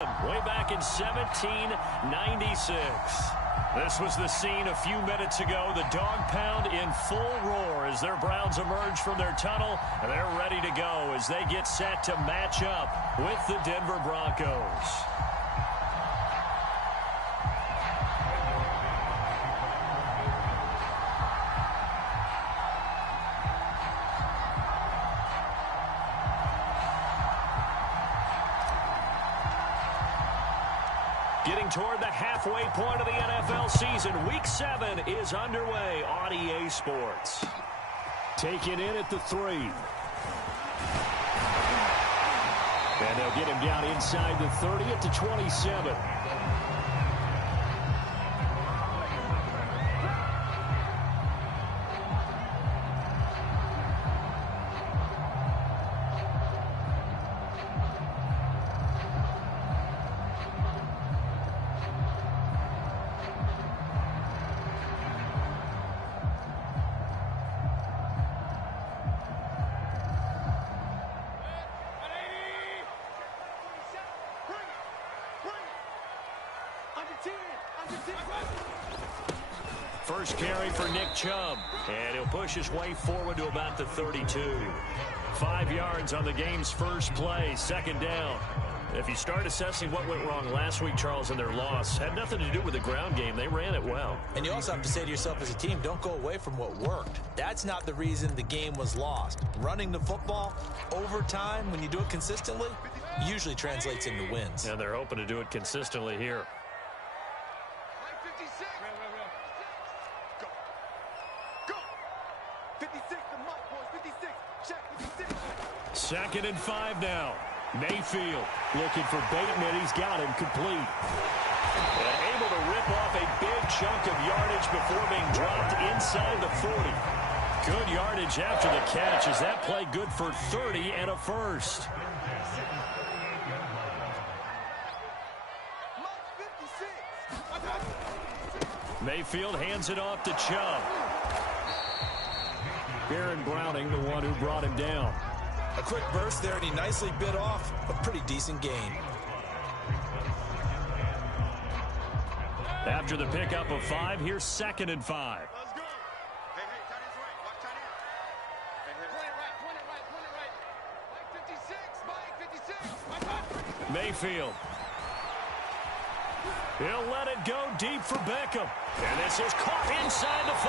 Way back in 1796. This was the scene a few minutes ago. The dog pound in full roar as their Browns emerge from their tunnel. And they're ready to go as they get set to match up with the Denver Broncos. Getting toward the halfway point of the NFL season. Week 7 is underway on EA Sports. Taken in at the 3. And they'll get him down inside the 30 at the 27. First carry for Nick Chubb, and he'll push his way forward to about the 32. 5 yards on the game's first play, second down. If you start assessing what went wrong last week, Charles, in their loss, had nothing to do with the ground game. They ran it well. And you also have to say to yourself as a team, don't go away from what worked. That's not the reason the game was lost. Running the football over time, when you do it consistently, usually translates into wins. And they're hoping to do it consistently here. Second and 5 now. Mayfield looking for Bateman. He's got him complete. And able to rip off a big chunk of yardage before being dropped inside the 40. Good yardage after the catch. Is that play good for 30 and a first? Mayfield hands it off to Chubb. Baron Browning, the one who brought him down. A quick burst there, and he nicely bit off a pretty decent gain. After the pickup of 5, here's second and 5. Let's go. Hey, tight end's right. Watch tight end. Point it right. Mike 56. Mayfield. He'll let it go deep for Beckham. And this is caught inside the 5.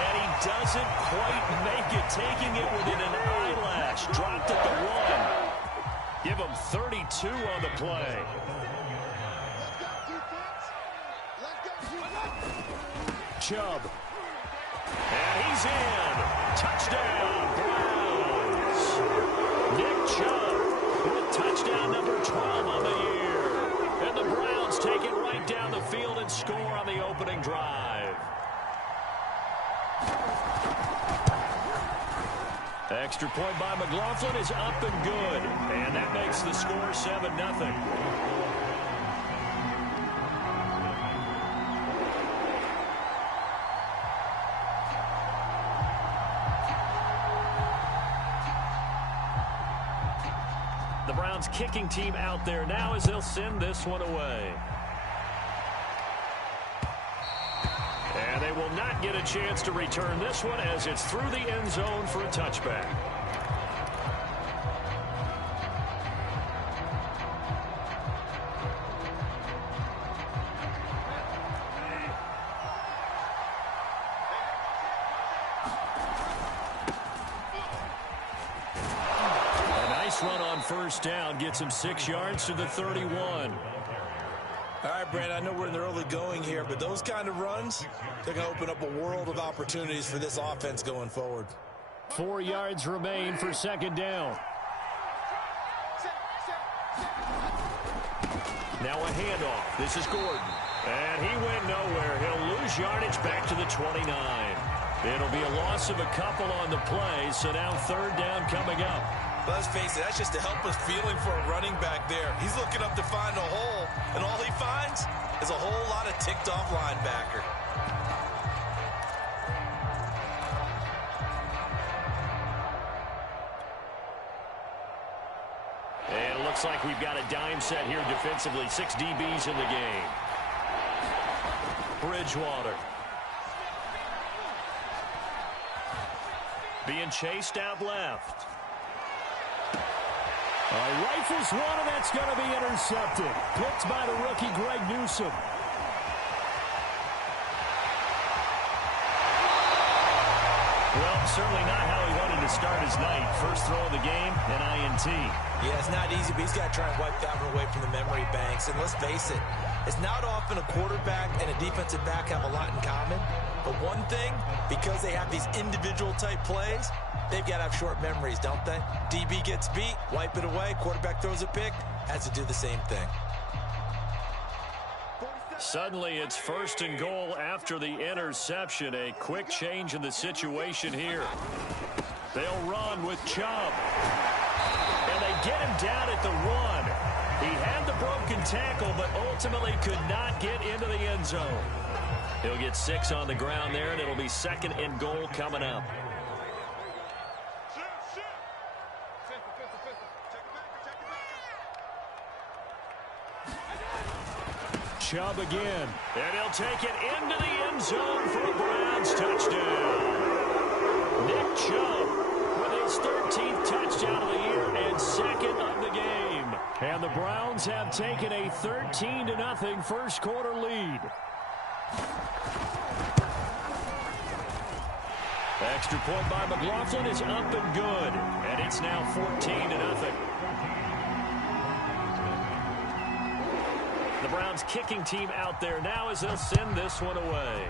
And he doesn't quite make it, taking it within an eyelash. Dropped at the 1. Give him 32 on the play. Chubb. And he's in. Touchdown, Browns. Nick Chubb with touchdown number 12 on the year. And the Browns take it right down the field and score on the opening drive. Extra point by McLaughlin is up and good. And that makes the score 7-0. The Browns kicking team out there now as they'll send this one away. And they will not get a chance to return this one as it's through the end zone for a touchback. Run on first down gets him 6 yards to the 31. All right, Brent, I know we're in the early going here, but those kind of runs, they're going to open up a world of opportunities for this offense going forward. 4 yards remain for second down. Now a handoff. This is Gordon. And he went nowhere. He'll lose yardage back to the 29. It'll be a loss of a couple on the play, so now third down coming up. Let's face it, that's just a helpless feeling for a running back there. He's looking up to find a hole, and all he finds is a whole lot of ticked-off linebacker. Looks like we've got a dime set here defensively. 6 DBs in the game. Bridgewater. Being chased out left. Rifles one, and that's going to be intercepted. Picked by the rookie, Greg Newsome. Well, certainly not how he wanted to start his night. First throw of the game, an INT. Yeah, it's not easy, but he's got to try and wipe that one away from the memory banks. And let's face it, it's not often a quarterback and a defensive back have a lot in common. But one thing, because they have these individual type plays, they've got to have short memories, don't they? DB gets beat, wipe it away, quarterback throws a pick, has to do the same thing. Suddenly, it's 1st and goal after the interception. A quick change in the situation here. They'll run with Chubb. And they get him down at the 1. He had the broken tackle, but ultimately could not get into the end zone. He'll get 6 on the ground there, and it'll be 2nd and goal coming up. Chubb again. And he'll take it into the end zone for a Browns touchdown. Nick Chubb with his 13th touchdown of the year and 2nd of the game. And the Browns have taken a 13-0 first quarter lead. Extra point by McLaughlin is up and good. And it's now 14-0. The Browns kicking team out there now as they'll send this one away.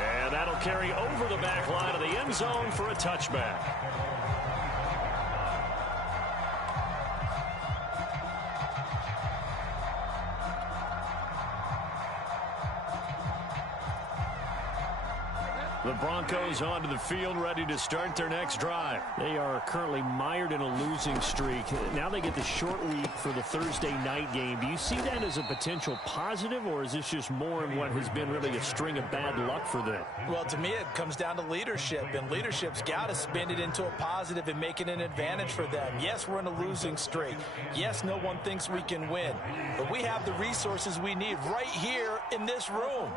And that'll carry over the back line of the end zone for a touchback. The Broncos onto the field, ready to start their next drive. They are currently mired in a losing streak. Now they get the short week for the Thursday night game. Do you see that as a potential positive, or is this just more of what has been really a string of bad luck for them? Well, to me, it comes down to leadership, and leadership's got to spin it into a positive and make it an advantage for them. Yes, we're in a losing streak. Yes, no one thinks we can win, but we have the resources we need right here in this room.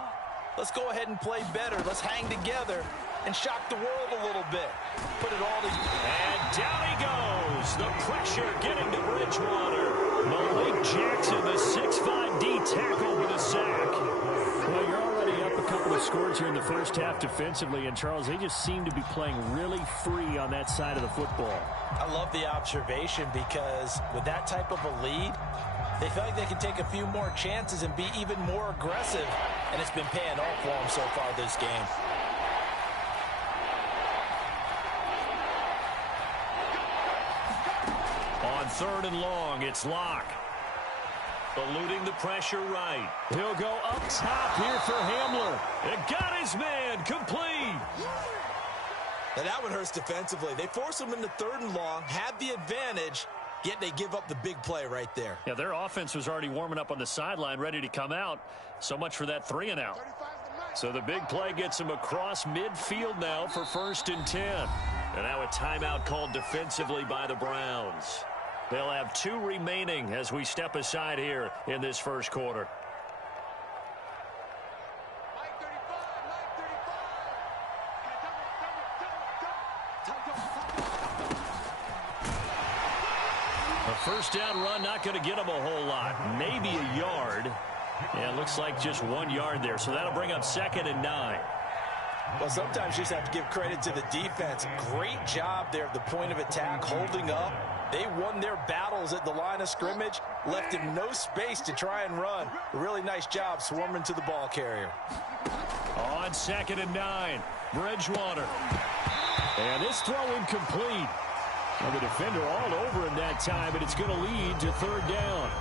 Let's go ahead and play better. Let's hang together and shock the world a little bit. Put it all together. And down he goes. The pressure getting to Bridgewater. Malik Jackson, the 6'5" D tackle with a sack. Well, you're already up a couple of scores here in the first half defensively, and Charles, they just seem to be playing really free on that side of the football. I love the observation because with that type of a lead, they feel like they can take a few more chances and be even more aggressive, and it's been paying off for them so far this game. On 3rd and long, it's Locke. Eluding the pressure right. He'll go up top here for Hamler. It got his man complete. Now that one hurts defensively. They force him into 3rd and long, had the advantage, yet they give up the big play right there. Yeah, their offense was already warming up on the sideline, ready to come out. So much for that 3 and out. So the big play gets him across midfield now for 1st and 10. And now a timeout called defensively by the Browns. They'll have 2 remaining as we step aside here in this first quarter. A first down run, not going to get him a whole lot. Maybe a yard. Yeah, it looks like just 1 yard there. So that'll bring up 2nd and 9. Well, sometimes you just have to give credit to the defense. Great job there at the point of attack, holding up. They won their battles at the line of scrimmage, left him no space to try and run. A really nice job swarming to the ball carrier. On 2nd and 9, Bridgewater. And this throw incomplete. Well, the defender all over him that time, but it's going to lead to 3rd down.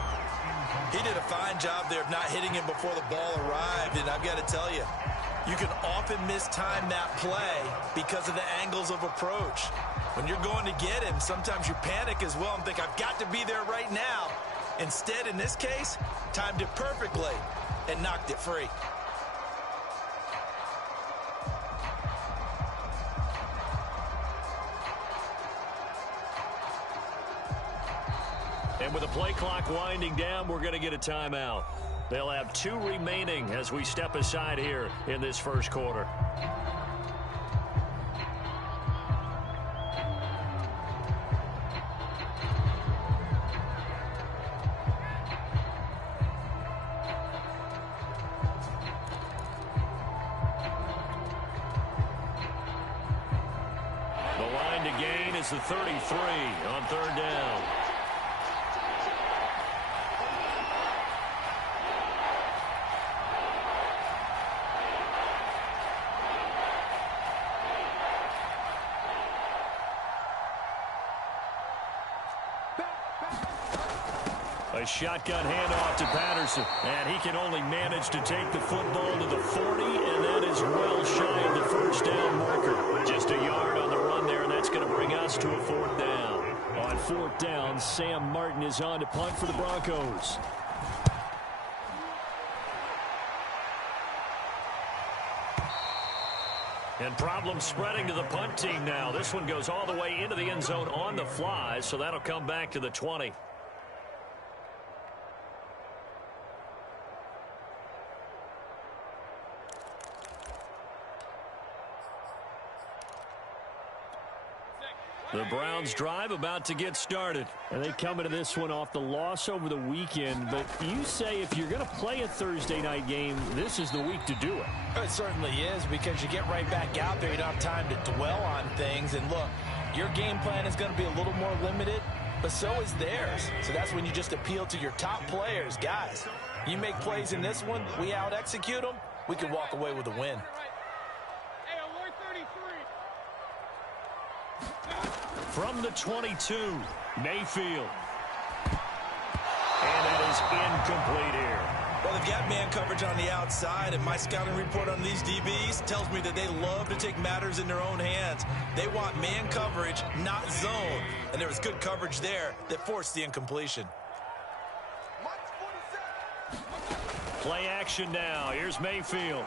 He did a fine job there of not hitting him before the ball arrived, and I've got to tell you, you can often mistime that play because of the angles of approach. When you're going to get him, sometimes you panic as well and think, I've got to be there right now. Instead, in this case, timed it perfectly and knocked it free. And with the play clock winding down, we're going to get a timeout. They'll have 2 remaining as we step aside here in this first quarter. The line to gain is the 33 on 3rd down. A shotgun handoff to Patterson, and he can only manage to take the football to the 40, and that is well shy of the first down marker. Just a yard on the run there, and that's going to bring us to a 4th down. On 4th down, Sam Martin is on to punt for the Broncos. And problems spreading to the punt team now. This one goes all the way into the end zone on the fly, so that'll come back to the 20. The Browns drive about to get started. And they come into this one off the loss over the weekend. But you say if you're going to play a Thursday night game, this is the week to do it. It certainly is, because you get right back out there. You don't have time to dwell on things. And look, your game plan is going to be a little more limited, but so is theirs. So that's when you just appeal to your top players. Guys, you make plays in this one, we out-execute them, we can walk away with a win. From the 22, Mayfield. And that is incomplete here. Well, they've got man coverage on the outside, and my scouting report on these DBs tells me that they love to take matters in their own hands. They want man coverage, not zone. And there was good coverage there that forced the incompletion. Play action now. Here's Mayfield.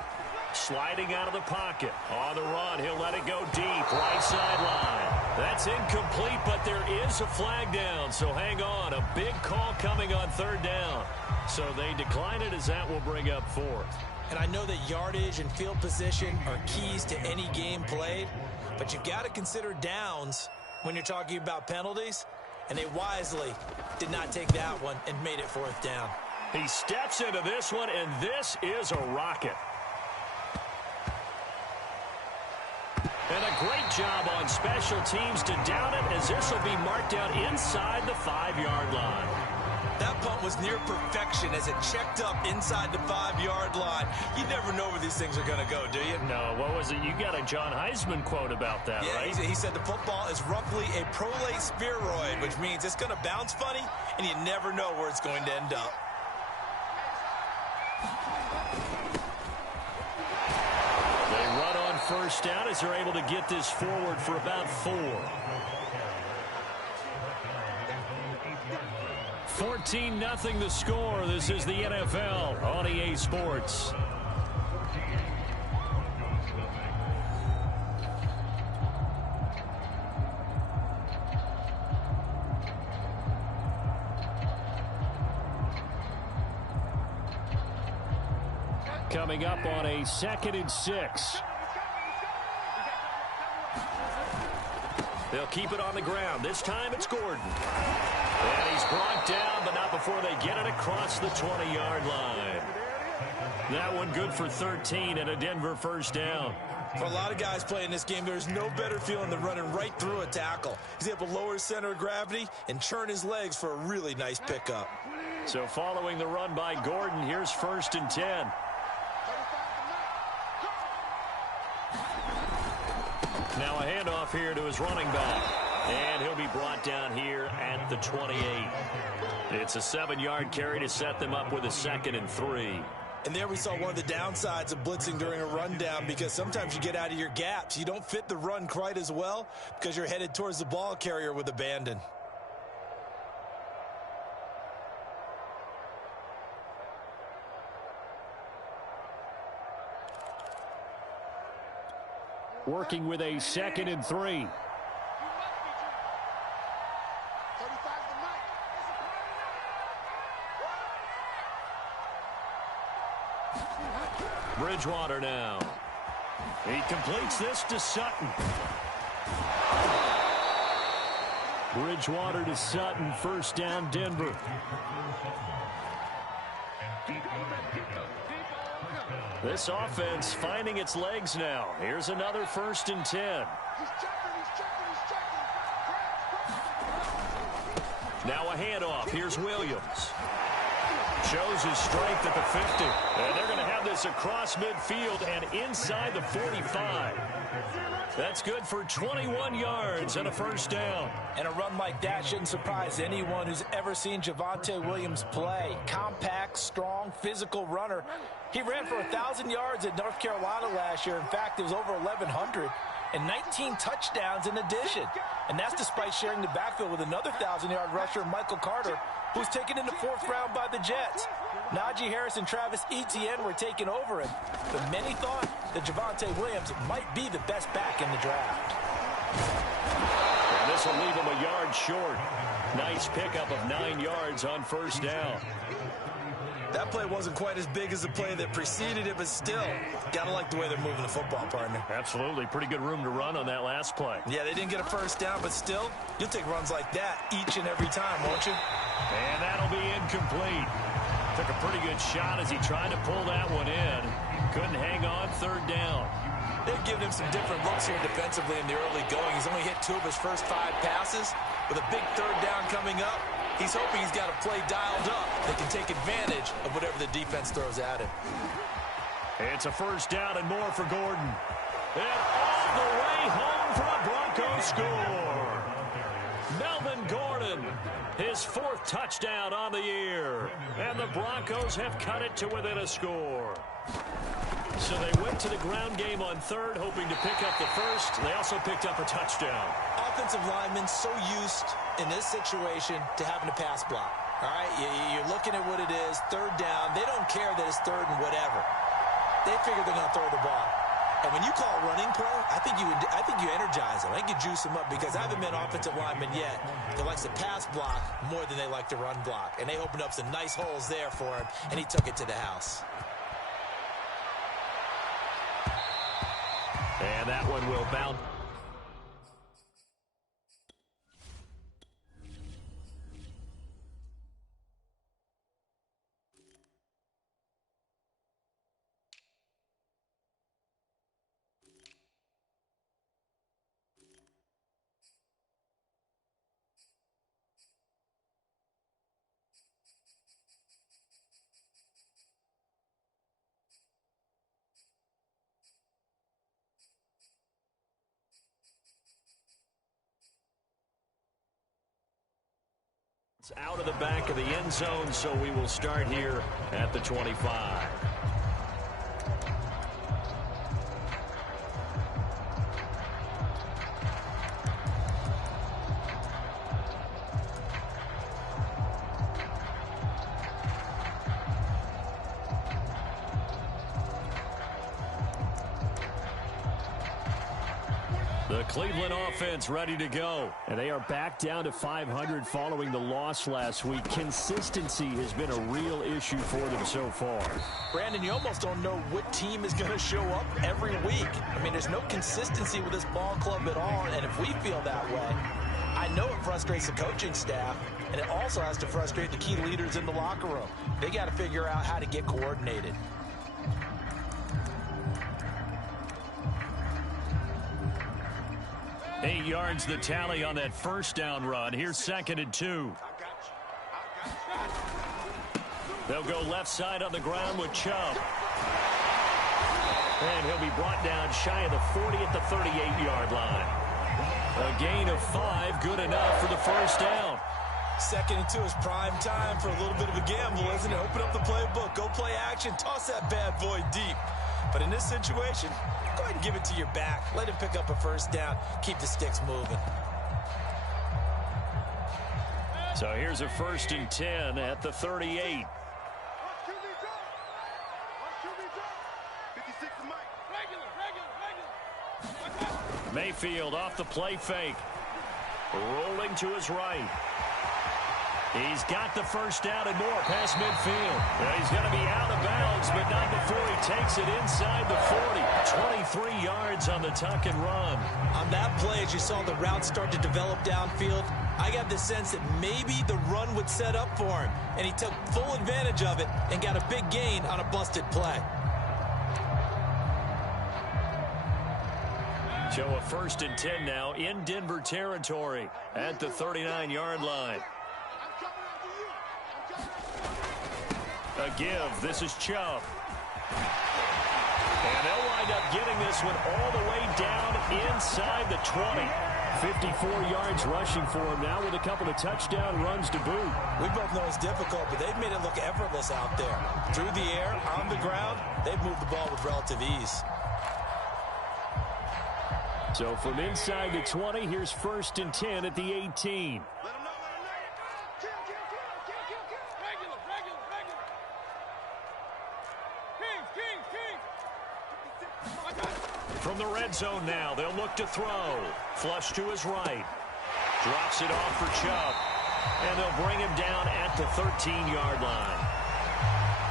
Sliding out of the pocket. On the run, he'll let it go deep. Right sideline. That's incomplete, but there is a flag down, so hang on. A big call coming on 3rd down. So they decline it, as that will bring up 4th. And I know that yardage and field position are keys to any game played, but you've got to consider downs when you're talking about penalties, and they wisely did not take that one and made it 4th down. He steps into this one, and this is a rocket. And a great job on special teams to down it, as this will be marked out inside the 5-yard line. That punt was near perfection as it checked up inside the 5-yard line. You never know where these things are going to go, do you? No, what was it? You got a John Heisman quote about that, yeah, right? He said the football is roughly a prolate spheroid, which means it's going to bounce funny, and you never know where it's going to end up. First down as they're able to get this forward for about 4. 14-0 the score. This is the NFL on EA Sports. Coming up on a 2nd and 6. They'll keep it on the ground. This time it's Gordon. And he's brought down, but not before they get it across the 20-yard line. That one good for 13 and a Denver first down. For a lot of guys playing this game, there's no better feeling than running right through a tackle. He's able to lower his center of gravity and churn his legs for a really nice pickup. So following the run by Gordon, here's 1st and 10. Now a handoff here to his running back. And he'll be brought down here at the 28. It's a 7-yard carry to set them up with a 2nd and 3. And there we saw one of the downsides of blitzing during a rundown, because sometimes you get out of your gaps. You don't fit the run quite as well because you're headed towards the ball carrier with abandon. Working with a 2nd and 3. Bridgewater now. He completes this to Sutton. Bridgewater to Sutton. First down, Denver. This offense finding its legs now. Here's another 1st and 10. Now a handoff. Here's Williams. Shows his strength at the 50. And they're going to have this across midfield and inside the 45. That's good for 21 yards and a first down. And a run like that shouldn't surprise anyone who's ever seen Javonte Williams play. Compact, strong, physical runner. He ran for 1,000 yards at North Carolina last year. In fact, it was over 1,100. And 19 touchdowns in addition. And that's despite sharing the backfield with another 1,000-yard rusher, Michael Carter, who was taken in the 4th round by the Jets. Najee Harris and Travis Etienne were taken over him. But many thought that Javonte Williams might be the best back in the draft. And this will leave him a yard short. Nice pickup of 9 yards on first down. That play wasn't quite as big as the play that preceded it, but still, gotta like the way they're moving the football, partner. Absolutely. Pretty good room to run on that last play. Yeah, they didn't get a first down, but still, you'll take runs like that each and every time, won't you? And that'll be incomplete. Took a pretty good shot as he tried to pull that one in. Couldn't hang on. 3rd down. They've given him some different looks here defensively in the early going. He's only hit 2 of his first 5 passes. With a big 3rd down coming up, he's hoping he's got a play dialed up that can take advantage of whatever the defense throws at him. It's a first down and more for Gordon. And all the way home for a Broncos score. Melvin Gordon, his 4th touchdown on the year. And the Broncos have cut it to within a score. So they went to the ground game on 3rd, hoping to pick up the 1st. They also picked up a touchdown. Offensive linemen so used in this situation to having a pass block. All right, you're looking at what it is, 3rd down. They don't care that it's 3rd and whatever. They figure they're going to throw the ball. And when you call a running play, I think you energize them. I think you juice them up because I haven't been offensive lineman yet that likes to pass block more than they like to run block. And they opened up some nice holes there for him, and he took it to the house. And that one will bounce. It's out of the back of the end zone, so we will start here at the 25. The Cleveland offense ready to go. And they are back down to 500 following the loss last week. Consistency has been a real issue for them so far. Brandon, you almost don't know what team is going to show up every week. I mean, there's no consistency with this ball club at all, and if we feel that way, I know it frustrates the coaching staff, and it also has to frustrate the key leaders in the locker room. They got to figure out how to get coordinated. 8 yards the tally on that first down run. Here's 2nd and 2. They'll go left side on the ground with Chubb. And he'll be brought down shy of the 40 at the 38-yard line. A gain of 5, good enough for the first down. 2nd and 2 is prime time for a little bit of a gamble, isn't it? Open up the playbook, go play action, toss that bad boy deep. But in this situation, go ahead and give it to your back. Let him pick up a first down. Keep the sticks moving. So here's a 1st and 10 at the 38. Mayfield off the play fake. Rolling to his right. He's got the first down and more past midfield. Yeah, he's going to be out of bounds, but not before he takes it inside the 40. 23 yards on the tuck and run. On that play, as you saw the route start to develop downfield, I got the sense that maybe the run would set up for him, and he took full advantage of it and got a big gain on a busted play. So a 1st and 10 now in Denver territory at the 39-yard line. A give. This is Chubb. And they'll wind up getting this one all the way down inside the 20. 54 yards rushing for him now with a couple of touchdown runs to boot. We both know it's difficult, but they've made it look effortless out there. Through the air, on the ground, they've moved the ball with relative ease. So from inside the 20, here's 1st and 10 at the 18. From the red zone now, they'll look to throw. Flush to his right. Drops it off for Chubb. And they'll bring him down at the 13-yard line.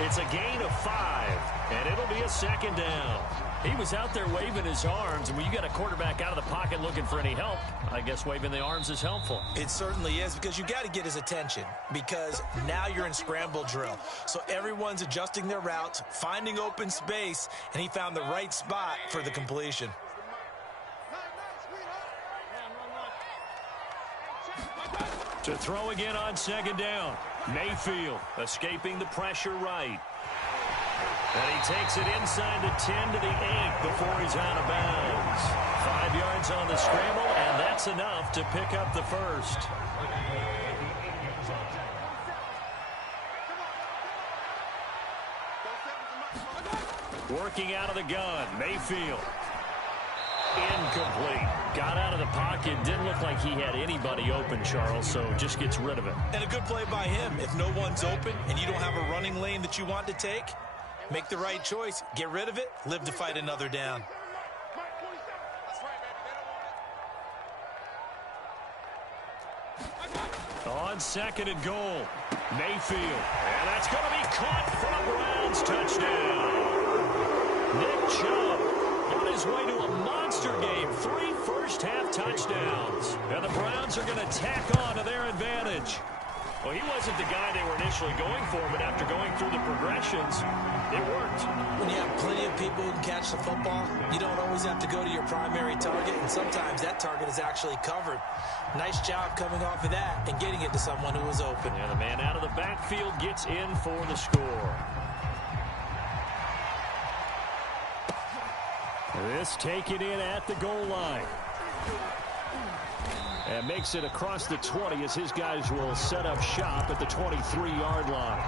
It's a gain of 5, and it'll be a 2nd down. He was out there waving his arms, and when you got a quarterback out of the pocket looking for any help, I guess waving the arms is helpful. It certainly is, because you got to get his attention, because now you're in scramble drill. So everyone's adjusting their routes, finding open space, and he found the right spot for the completion. To throw again on 2nd down. Mayfield escaping the pressure right. And he takes it inside the 10 to the 8 before he's out of bounds. 5 yards on the scramble, and that's enough to pick up the first. Working out of the gun, Mayfield. Incomplete. Got out of the pocket. Didn't look like he had anybody open, Charles, so just gets rid of it. And a good play by him. If no one's open and you don't have a running lane that you want to take, make the right choice. Get rid of it. Live to fight another down. On 2nd and goal, Mayfield. And that's going to be caught from Browns. Touchdown. Nick Chubb on his way to a monster game. 3 first-half touchdowns. And the Browns are going to tack on to their advantage. Well, he wasn't the guy they were initially going for, but after going through the progressions, it worked. When you have plenty of people who can catch the football, you don't always have to go to your primary target, and sometimes that target is actually covered. Nice job coming off of that and getting it to someone who was open. And the man out of the backfield gets in for the score. This taken in at the goal line. And makes it across the 20 as his guys will set up shop at the 23-yard line.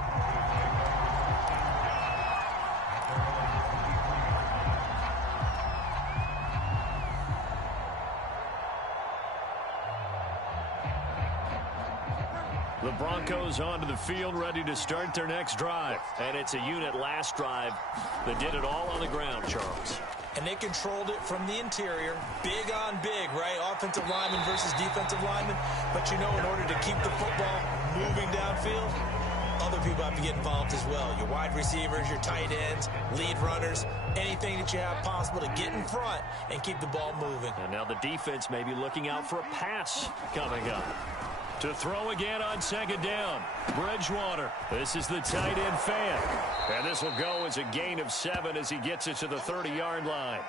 The Broncos onto the field, ready to start their next drive. And it's a unit last drive that did it all on the ground, Charles. And they controlled it from the interior. Big on big, right? Offensive lineman versus defensive lineman. But you know, in order to keep the football moving downfield, other people have to get involved as well. Your wide receivers, your tight ends, lead runners, anything that you have possible to get in front and keep the ball moving. And now the defense may be looking out for a pass coming up. To throw again on 2nd down, Bridgewater. This is the tight end fan. And this will go as a gain of 7 as he gets it to the 30-yard line.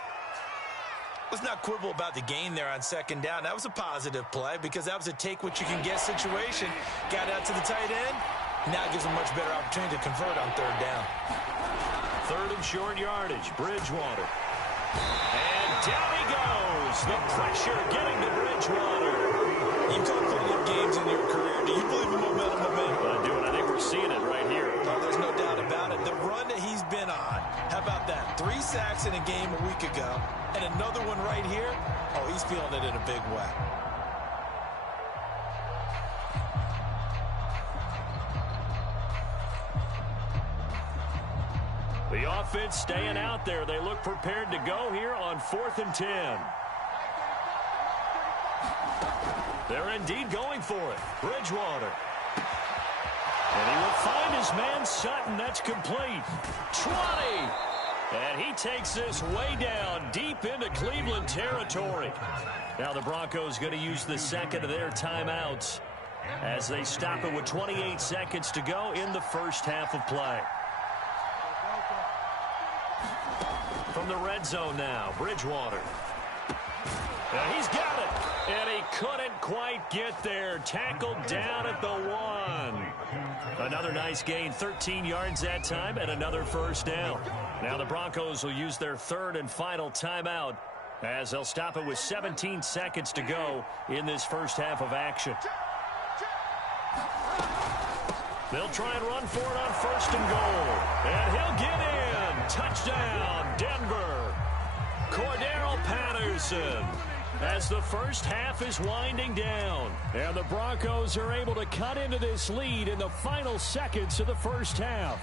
Let's not quibble about the gain there on 2nd down. That was a positive play because that was a take-what-you-can-get situation. Got out to the tight end. Now it gives him a much better opportunity to convert on 3rd down. 3rd and short yardage, Bridgewater. And down he goes. The pressure getting to Bridgewater. You've got plenty of games in your career. Do you believe in momentum? I do, and I think we're seeing it right here. Oh, there's no doubt about it. The run that he's been on, how about that? 3 sacks in a game a week ago, and another one right here. Oh, he's feeling it in a big way. The offense staying out there. They look prepared to go here on 4th and 10. They're indeed going for it. Bridgewater. his man Sutton. That's complete. 20. And he takes this way down deep into Cleveland territory. Now the Broncos going to use the second of their timeouts as they stop it with 28 seconds to go in the first half of play. From the red zone now, Bridgewater. And he's got it. And he couldn't quite get there. Tackled down at the 1. Another nice gain, 13 yards that time, and another first down. Now the Broncos will use their third and final timeout as they'll stop it with 17 seconds to go in this first half of action. They'll try and run for it on first and goal. And he'll get in. Touchdown, Denver. Cordero Patterson. As the first half is winding down. And the Broncos are able to cut into this lead in the final seconds of the first half.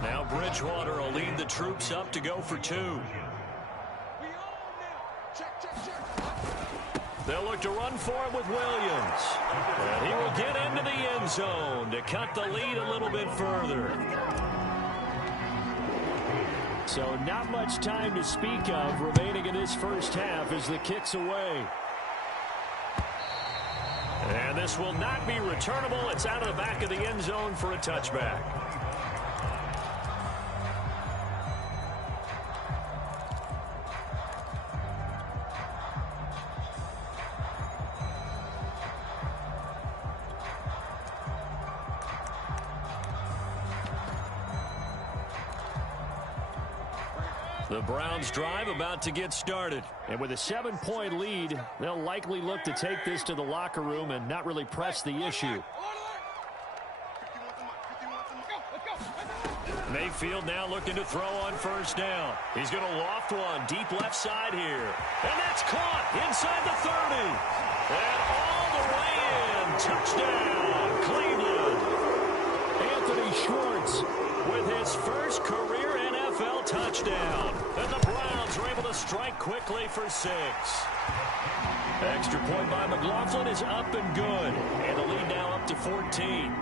Now Bridgewater will lead the troops up to go for 2. They'll look to run for it with Williams. And he will get into the end zone to cut the lead a little bit further. So not much time to speak of remaining in this first half as the kick's away. And this will not be returnable. It's out of the back of the end zone for a touchback. The Browns drive about to get started. And with a 7-point lead, they'll likely look to take this to the locker room and not really press the issue. Mayfield now looking to throw on first down. He's going to loft one deep left side here. And that's caught inside the 30. And all the way in. Touchdown, Cleveland. Anthony Schwartz with his first career NFL touchdown. And the Browns are able to strike quickly for 6. Extra point by McLaughlin is up and good. And the lead now up to 14.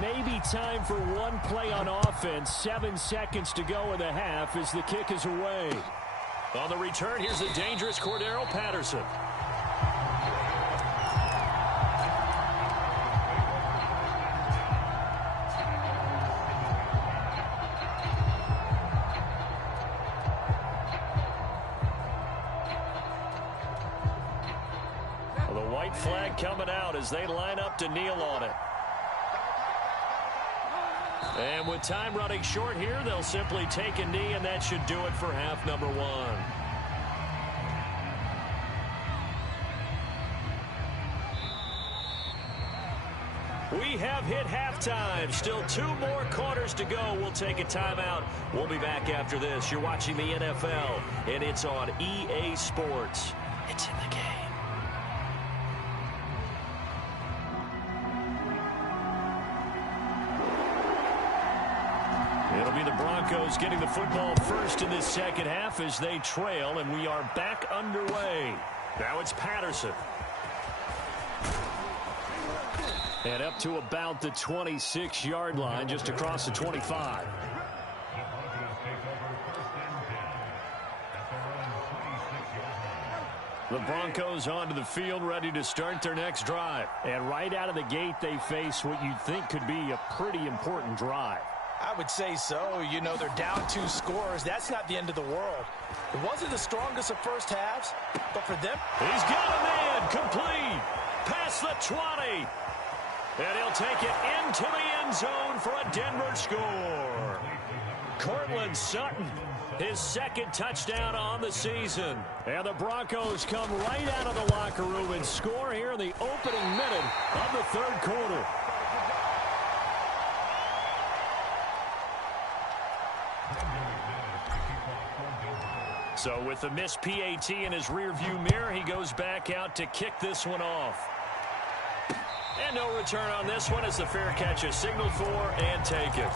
Maybe time for one play on offense. 7 seconds to go in the half as the kick is away. On the return, here's the dangerous Cordero Patterson. The white flag coming out as they line up to kneel on it. And with time running short here, they'll simply take a knee, and that should do it for half number 1. We have hit halftime. Still 2 more quarters to go. We'll take a timeout. We'll be back after this. You're watching the NFL, and it's on EA Sports. It's in the game. It'll be the Broncos getting the football first in this second half as they trail, and we are back underway. Now it's Patterson. And up to about the 26-yard line, just across the 25. The Broncos onto the field, ready to start their next drive. And right out of the gate, they face what you'd think could be a pretty important drive. I would say so. You know, they're down 2 scores. That's not the end of the world. It wasn't the strongest of first halves, but for them... He's got a man complete. Past the 20. And he'll take it into the end zone for a Denver score. Cortland Sutton, his second touchdown on the season. And the Broncos come right out of the locker room and score here in the opening minute of the third quarter. So with the missed PAT in his rearview mirror, he goes back out to kick this one off. And no return on this one as the fair catch is signaled for and taken.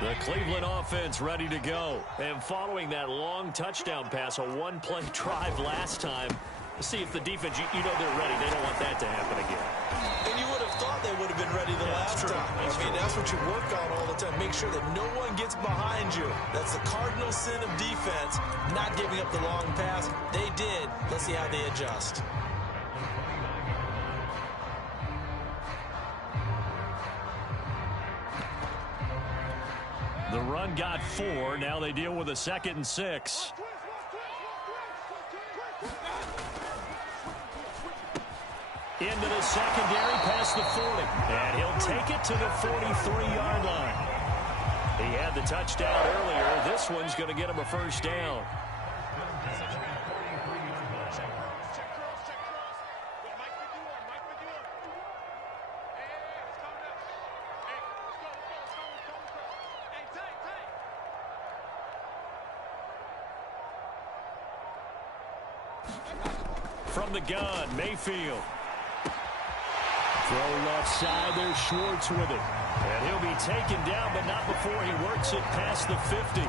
The Cleveland offense ready to go. And following that long touchdown pass, a one-play drive last time, see if the defense, you know they're ready. They don't want that to happen again. And you would have thought they would have been ready the last time. That's what you work on all the time. Make sure that no one gets behind you. That's the cardinal sin of defense, not giving up the long pass. They did. Let's see how they adjust. The run got 4. Now they deal with a 2nd and 6. Into the secondary past the 40. And he'll take it to the 43-yard line. He had the touchdown earlier. This one's going to get him a first down. From the gun, Mayfield. Throw left side, there's Schwartz with it. And he'll be taken down, but not before he works it past the 50.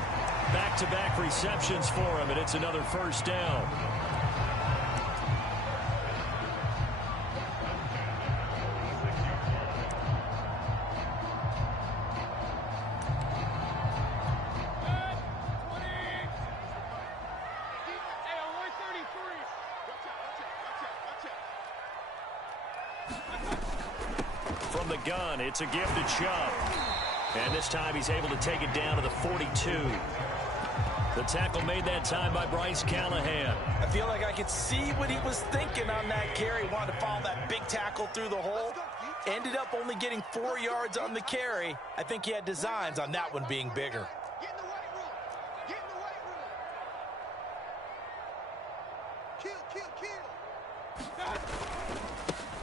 Back-to-back receptions for him, and it's another first down. From the gun, it's a give to Chubb. And this time he's able to take it down to the 42. The tackle made that time by Bryce Callahan. I feel like I could see what he was thinking on that carry. Wanted to follow that big tackle through the hole. Ended up only getting 4 yards on the carry. I think he had designs on that one being bigger. Get in the weight room. Get in the weight room. Kill.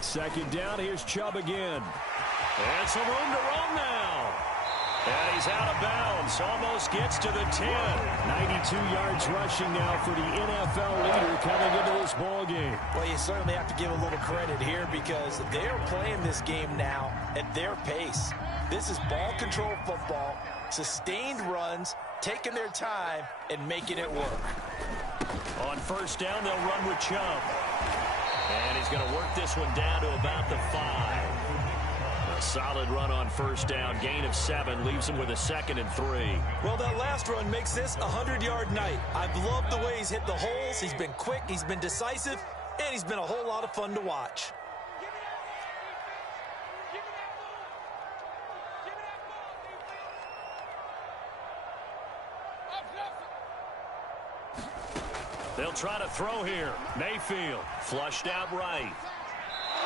Second down, here's Chubb again. And some room to roam now. And he's out of bounds. Almost gets to the 10. 92 yards rushing now for the NFL leader coming into this ball game. Well, you certainly have to give a little credit here because they're playing this game now at their pace. This is ball control football, sustained runs, taking their time, and making it work. On first down, they'll run with Chubb. And he's going to work this one down to about the 5. A solid run on first down. Gain of 7 leaves him with a 2nd and 3. Well, that last run makes this a 100-yard night. I've loved the way he's hit the holes. He's been quick, he's been decisive, and he's been a whole lot of fun to watch. They'll try to throw here. Mayfield flushed out right.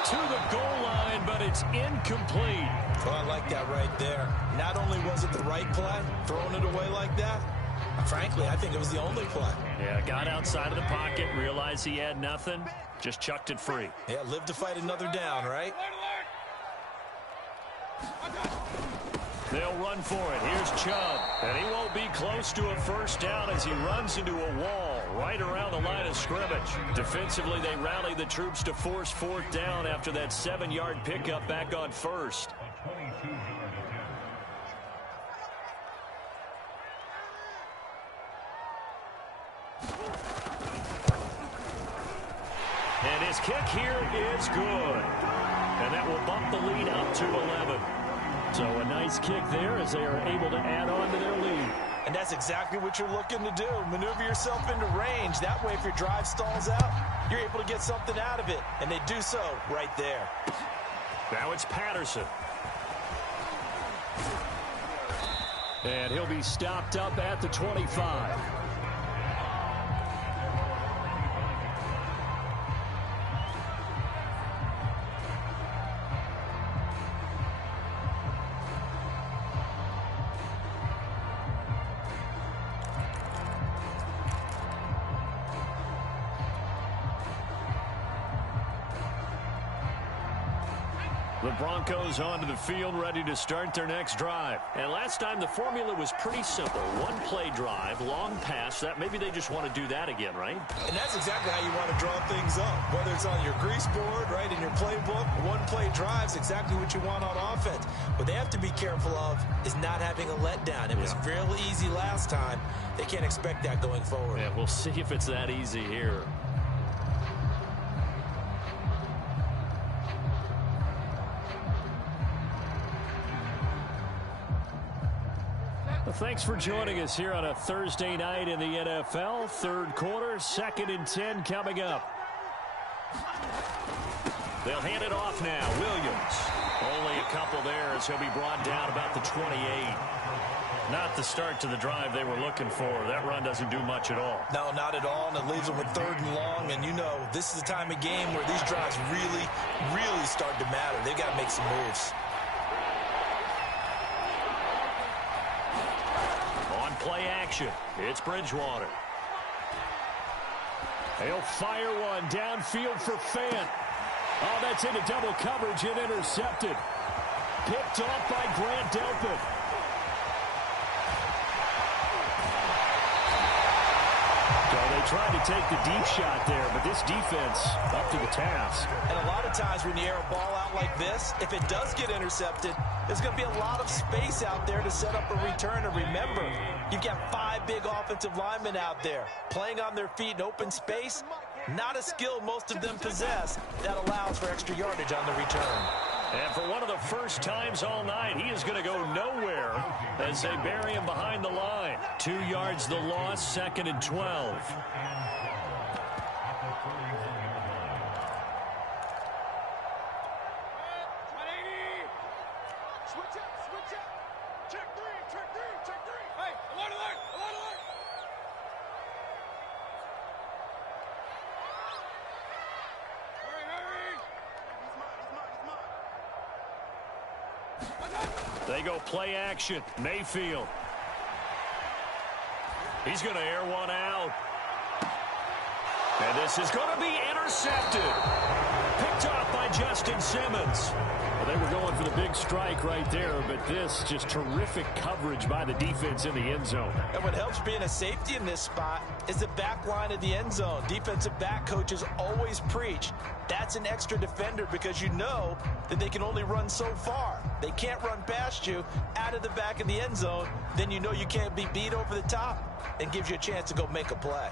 To the goal line, but it's incomplete. Well, I like that right there. Not only was it the right play, throwing it away like that, frankly, I think it was the only play. Yeah, got outside of the pocket, realized he had nothing, just chucked it free. Yeah, live to fight another down, right? They'll run for it. Here's Chubb. And he won't be close to a first down as he runs into a wall right around the line of scrimmage. Defensively, they rally the troops to force 4th down after that 7-yard pickup back on first. And his kick here is good. And that will bump the lead up to 11. So a nice kick there as they are able to add on to their lead. And that's exactly what you're looking to do. Maneuver yourself into range. That way, if your drive stalls out, you're able to get something out of it. And they do so right there. Now it's Patterson. And he'll be stopped up at the 25. The Broncos onto the field, ready to start their next drive. And last time, the formula was pretty simple. One-play drive, long pass. That maybe they just want to do that again, right? And that's exactly how you want to draw things up. Whether it's on your grease board, right, in your playbook, one-play drive is exactly what you want on offense. What they have to be careful of is not having a letdown. It was fairly easy last time. They can't expect that going forward. Yeah, we'll see if it's that easy here. Well, thanks for joining us here on a Thursday night in the NFL. Third quarter, 2nd and 10 coming up. They'll hand it off now. Williams. Only a couple there as he'll be brought down about the 28. Not the start to the drive they were looking for. That run doesn't do much at all. No, not at all, and it leaves them with 3rd and long. And you know, this is the time of game where these drives really, really start to matter. They've got to make some moves. Play action. It's Bridgewater. He'll fire one downfield for Fant. Oh, that's into double coverage and intercepted. Picked off by Grant Delpit. So they tried to take the deep shot there, but this defense up to the task. And a lot of times when you air a ball out like this, if it does get intercepted, there's going to be a lot of space out there to set up a return. And remember, you've got 5 big offensive linemen out there playing on their feet in open space. Not a skill most of them possess that allows for extra yardage on the return. And for one of the first times all night, he is going to go nowhere as they bury him behind the line. 2 yards the loss, 2nd and 12. They go play action. Mayfield. He's going to air one out. And this is going to be intercepted. Picked off by Justin Simmons. Well, they were going for the big strike right there, but this just terrific coverage by the defense in the end zone. And what helps being a safety in this spot is the back line of the end zone. Defensive back coaches always preach. That's an extra defender because you know that they can only run so far. They can't run past you out of the back of the end zone. Then you know you can't be beat over the top and gives you a chance to go make a play.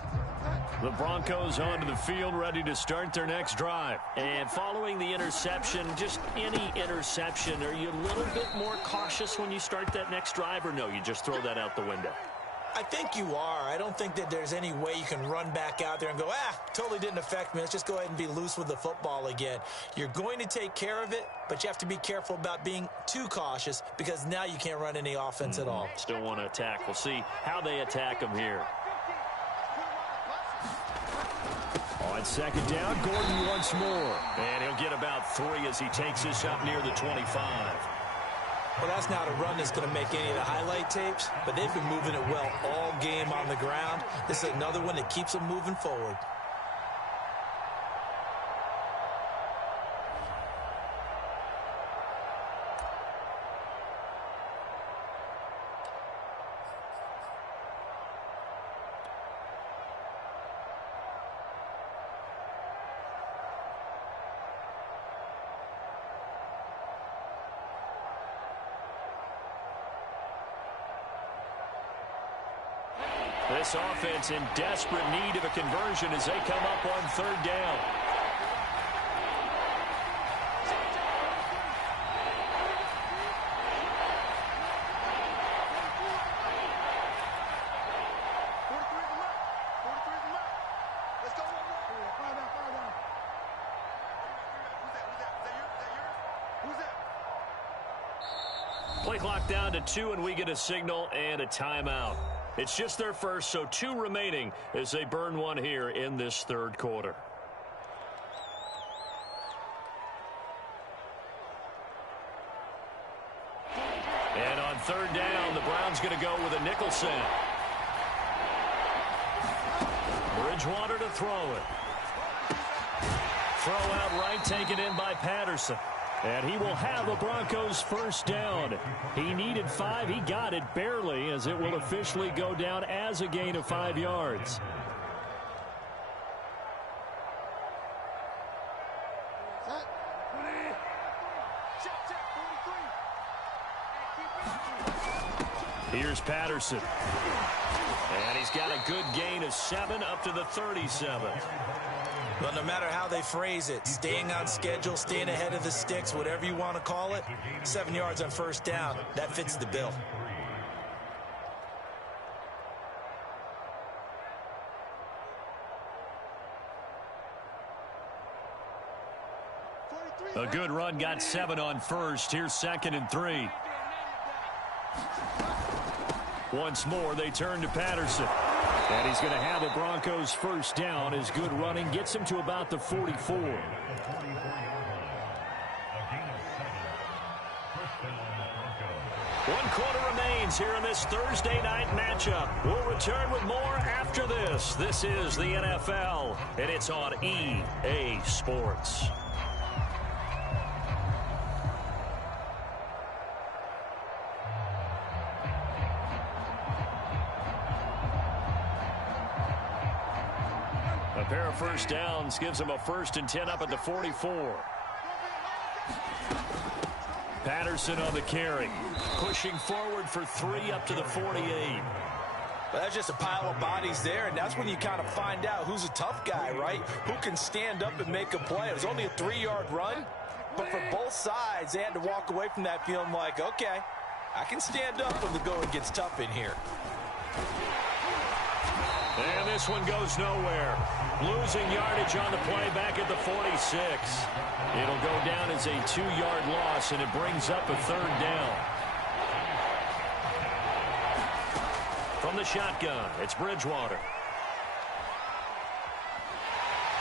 The Broncos onto the field, ready to start their next drive. And following the interception, just any interception, are you a little bit more cautious when you start that next drive, or no, you just throw that out the window? I think you are. I don't think that there's any way you can run back out there and go, totally didn't affect me. Let's just go ahead and be loose with the football again. You're going to take care of it, but you have to be careful about being too cautious because now you can't run any offense at all. Still want to attack. We'll see how they attack them here. On 2nd down, Gordon once more. And he'll get about 3 as he takes this up near the 25. Well, that's not a run that's going to make any of the highlight tapes, but they've been moving it well all game on the ground. This is another one that keeps them moving forward. This offense in desperate need of a conversion as they come up on 3rd down. Play clock down to 2, and we get a signal and a timeout. It's just their first, so 2 remaining as they burn one here in this 3rd quarter. And on 3rd down, the Browns going to go with a nickel set. Bridgewater to throw it. Throw out right, taken in by Patterson. And he will have a Broncos first down. He needed 5. He got it barely, as it will officially go down as a gain of 5 yards. Here's Patterson. And he's got a good gain of 7 up to the 37. Well, no matter how they phrase it, staying on schedule, staying ahead of the sticks, whatever you want to call it, 7 yards on first down, that fits the bill. A good run got 7 on first. Here's 2nd and 3. Once more, they turn to Patterson. And he's going to have a Broncos first down. His good running gets him to about the 44. 1 quarter remains here in this Thursday night matchup. We'll return with more after this. This is the NFL, and it's on EA Sports. A pair of first downs gives him a 1st and 10 up at the 44. Patterson on the carry, pushing forward for 3 up to the 48. Well, that's just a pile of bodies there, and that's when you kind of find out who's a tough guy, right? Who can stand up and make a play. It was only a 3-yard run, but for both sides, they had to walk away from that feeling like, okay, I can stand up when the going gets tough in here. And this one goes nowhere. Losing yardage on the play back at the 46. It'll go down as a 2-yard loss, and it brings up a 3rd down. From the shotgun, it's Bridgewater.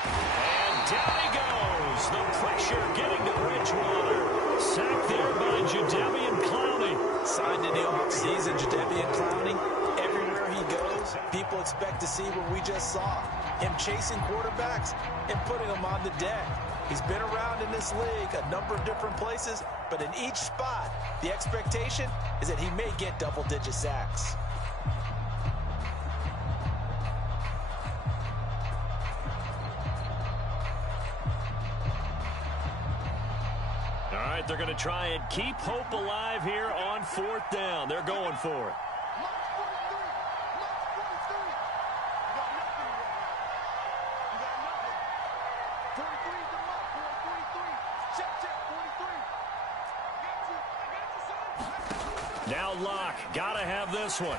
And down he goes. The pressure getting to Bridgewater. Sacked there by Jadeveon Clowney. Signed in the offseason, Jadeveon Clowney. Everywhere he goes, people expect to see what we just saw. Him chasing quarterbacks and putting them on the deck. He's been around in this league a number of different places, but in each spot, the expectation is that he may get double-digit sacks. All right, they're going to try and keep hope alive here on 4th down. They're going for it. Now Locke, gotta have this one.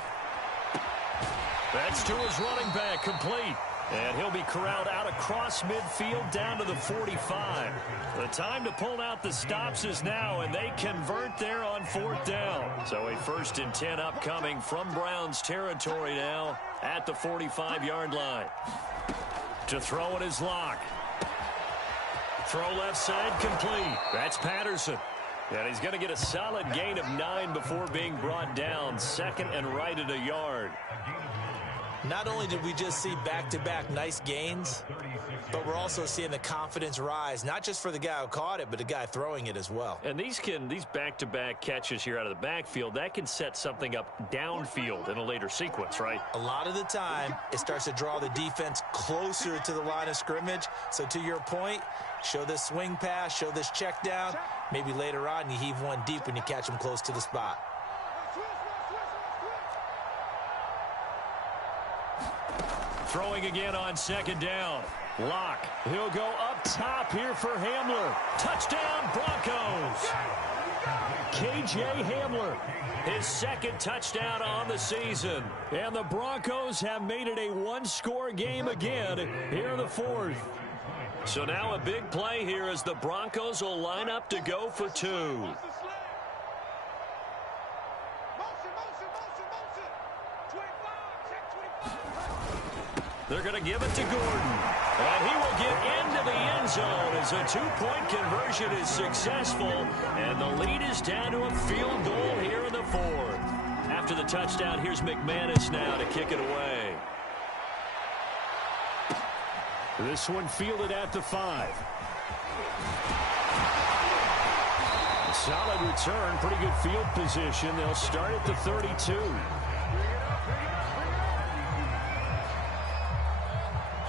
That's to his running back, complete. And he'll be corralled out across midfield down to the 45. The time to pull out the stops is now, and they convert there on 4th down. So a 1st and 10 upcoming from Browns territory now at the 45-yard line. To throw it is Locke. Throw left side, complete. That's Patterson. And he's going to get a solid gain of 9 before being brought down. 2nd and right at a yard. Not only did we just see back-to-back nice gains, but we're also seeing the confidence rise, not just for the guy who caught it, but the guy throwing it as well. And these back-to-back catches here out of the backfield, that can set something up downfield in a later sequence, right? A lot of the time, it starts to draw the defense closer to the line of scrimmage. So to your point, show this swing pass, show this check down. Maybe later on you heave one deep when you catch them close to the spot. Throwing again on 2nd down. Locke. He'll go up top here for Hamler. Touchdown, Broncos. KJ Hamler, his 2nd touchdown on the season. And the Broncos have made it a 1-score game again here in the 4th. So now a big play here as the Broncos will line up to go for 2. They're going to give it to Gordon. And he will get into the end zone as a 2-point conversion is successful. And the lead is down to a field goal here in the 4th. After the touchdown, here's McManus now to kick it away. This one fielded at the 5. Solid return, pretty good field position. They'll start at the 32.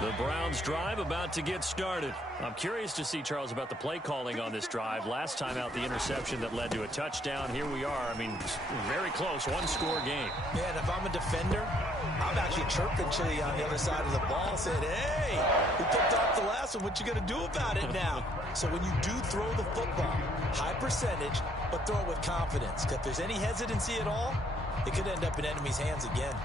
The Browns drive about to get started. I'm curious to see, Charles, about the play calling on this drive. Last time out, the interception that led to a touchdown. Here we are. I mean, very close, one-score game. Yeah, and if I'm a defender, I'm actually chirping Chili on the other side of the ball, saying, hey, we picked off the last one. What you going to do about it now? So when you do throw the football, high percentage, but throw it with confidence. Because if there's any hesitancy at all, it could end up in enemy's hands again.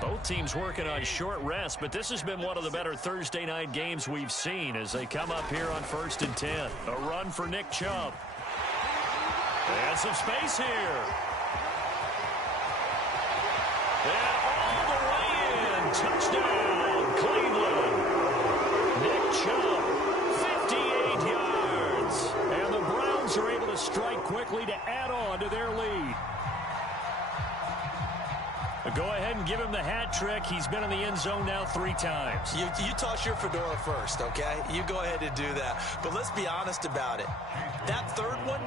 Both teams working on short rest, but this has been one of the better Thursday night games we've seen as they come up here on 1st and 10. A run for Nick Chubb. And some space here. And all the way in. Touchdown, Cleveland. Nick Chubb, 58 yards. And the Browns are able to strike quickly to add on to their lead. Go ahead and give him the hat trick. He's been in the end zone now 3 times. You toss your fedora first, okay? You go ahead and do that. But let's be honest about it. That third one,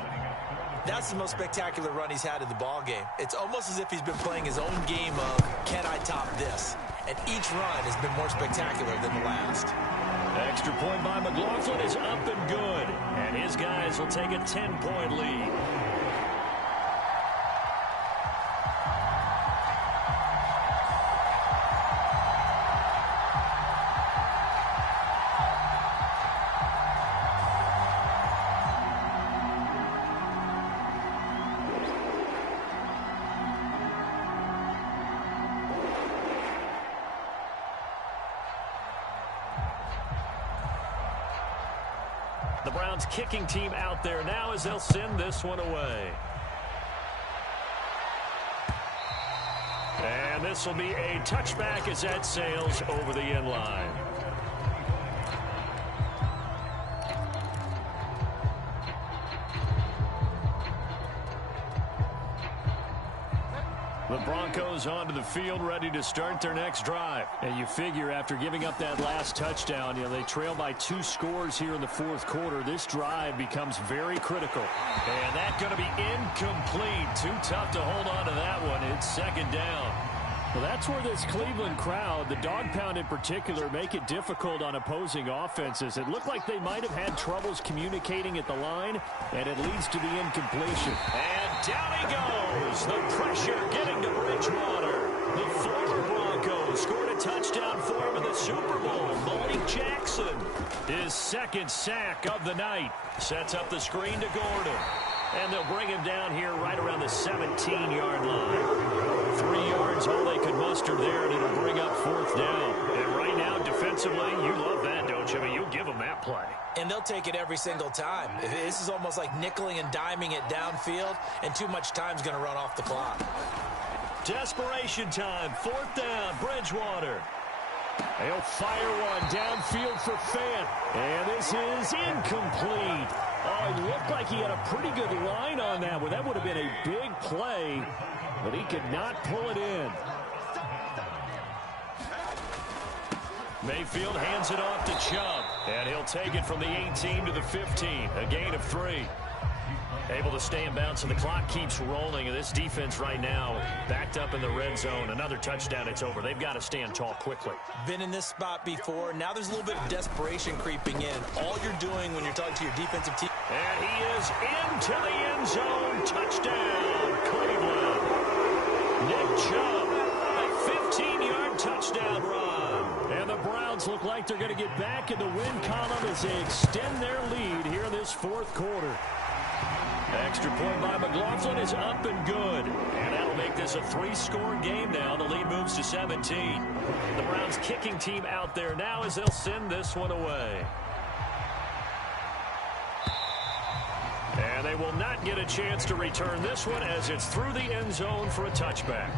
that's the most spectacular run he's had in the ball game. It's almost as if he's been playing his own game of, can I top this? And each run has been more spectacular than the last. Extra point by McLaughlin is up and good. And his guys will take a 10-point lead. The Browns kicking team out there now as they'll send this one away. And this will be a touchback as that sails over the end line. The Broncos onto the field, ready to start their next drive. And you figure after giving up that last touchdown, they trail by 2 scores here in the 4th quarter. This drive becomes very critical. And that's going to be incomplete. Too tough to hold on to that one. It's 2nd down. Well, that's where this Cleveland crowd, the dog pound in particular, make it difficult on opposing offenses. It looked like they might have had troubles communicating at the line, and it leads to the incompletion. And down he goes. The pressure getting to Bridgewater. The former Broncos scored a touchdown for him in the Super Bowl. Malik Jackson, his 2nd sack of the night, sets up the screen to Gordon. And they'll bring him down here right around the 17-yard line. 3 yards, all they could muster there, and it'll bring up 4th down. And right now, defensively, you love that, don't you? I mean, you'll give them that play. And they'll take it every single time. This is almost like nickeling and diming it downfield, and too much time's going to run off the clock. Desperation time, 4th down, Bridgewater. They'll fire one downfield for Fant. And this is incomplete. Oh, it looked like he had a pretty good line on that one. That would have been a big play, but he could not pull it in. Mayfield hands it off to Chubb, and he'll take it from the 18 to the 15, a gain of 3. Able to stay in bounds, and the clock keeps rolling. And this defense right now backed up in the red zone. Another touchdown, it's over. They've got to stand tall quickly. Been in this spot before. Now there's a little bit of desperation creeping in. All you're doing when you're talking to your defensive team. And he is into the end zone. Touchdown, Cleveland. Nick Chubb, a 15-yard touchdown run. And the Browns look like they're going to get back in the win column as they extend their lead here in this 4th quarter. Extra point by McLaughlin is up and good. And that'll make this a 3-score game now. The lead moves to 17. The Browns kicking team out there now as they'll send this one away. And they will not get a chance to return this one as it's through the end zone for a touchback.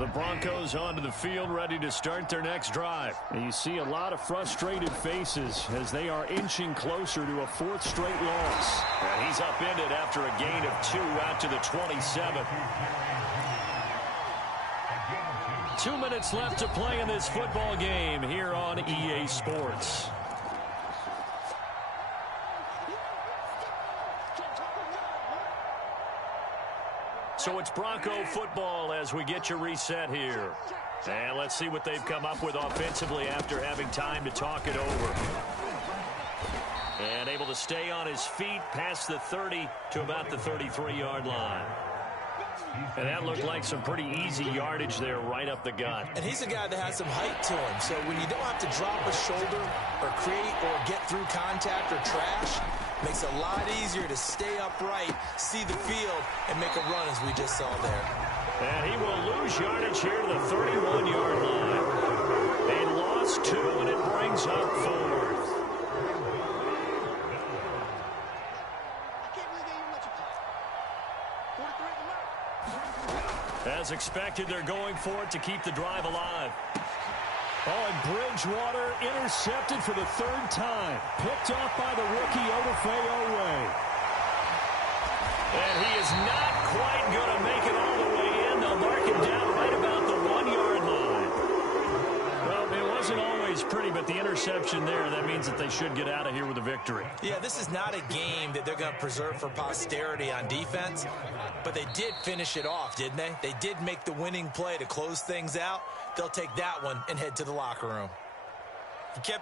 The Broncos onto the field, ready to start their next drive. And you see a lot of frustrated faces as they are inching closer to a fourth straight loss. And he's upended after a gain of 2 out to the 27. 2 minutes left to play in this football game here on EA Sports. So it's Bronco football as we get you reset here. And let's see what they've come up with offensively after having time to talk it over. And able to stay on his feet past the 30 to about the 33-yard line. And that looked like some pretty easy yardage there right up the gut. And he's a guy that has some height to him. So when you don't have to drop a shoulder or create or get through contact or trash, makes it a lot easier to stay upright, see the field, and make a run as we just saw there. And he will lose yardage here to the 31-yard line. They lost 2, and it brings up 4th. As expected, they're going for it to keep the drive alive. Oh, and Bridgewater intercepted for the 3rd time. Picked off by the rookie Odafe. And he is not quite going to make it all the way in. They'll mark him down right about the 1-yard line. Well, it wasn't always pretty, but the interception there, that means that they should get out of here with a victory. Yeah, this is not a game that they're going to preserve for posterity on defense, but they did finish it off, didn't they? They did make the winning play to close things out. They'll take that one and head to the locker room. He kept